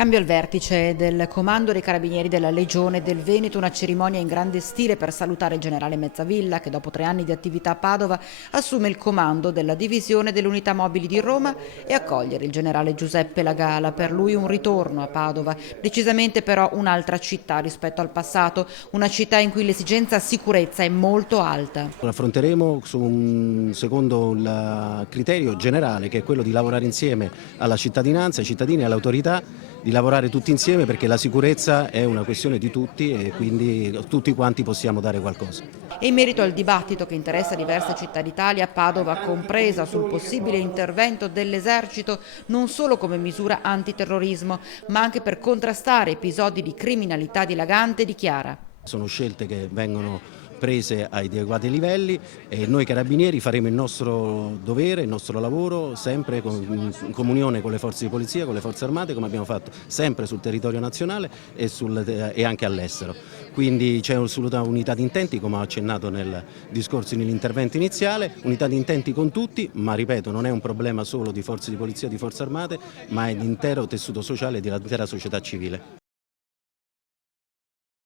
Cambio al vertice del Comando dei Carabinieri della Legione del Veneto, una cerimonia in grande stile per salutare il generale Mezzavilla che dopo 3 anni di attività a Padova assume il comando della divisione delle unità mobili di Roma e accogliere il generale Giuseppe Lagala. Per lui un ritorno a Padova, decisamente però un'altra città rispetto al passato, una città in cui l'esigenza sicurezza è molto alta. Lo affronteremo secondo il criterio generale, che è quello di lavorare insieme alla cittadinanza, ai cittadini e alle autorità, di lavorare tutti insieme, perché la sicurezza è una questione di tutti e quindi tutti quanti possiamo dare qualcosa. E in merito al dibattito che interessa diverse città d'Italia, Padova compresa, sul possibile intervento dell'esercito non solo come misura antiterrorismo, ma anche per contrastare episodi di criminalità dilagante, dichiara. Sono scelte che vengono prese ai adeguati livelli e noi carabinieri faremo il nostro dovere, il nostro lavoro sempre in comunione con le forze di polizia, con le forze armate, come abbiamo fatto sempre sul territorio nazionale e anche all'estero. Quindi c'è assoluta unità di intenti, come ho accennato nel discorso, nell'intervento iniziale, unità di intenti con tutti, ma ripeto, non è un problema solo di forze di polizia o di forze armate, ma è l'intero tessuto sociale dell'intera società civile.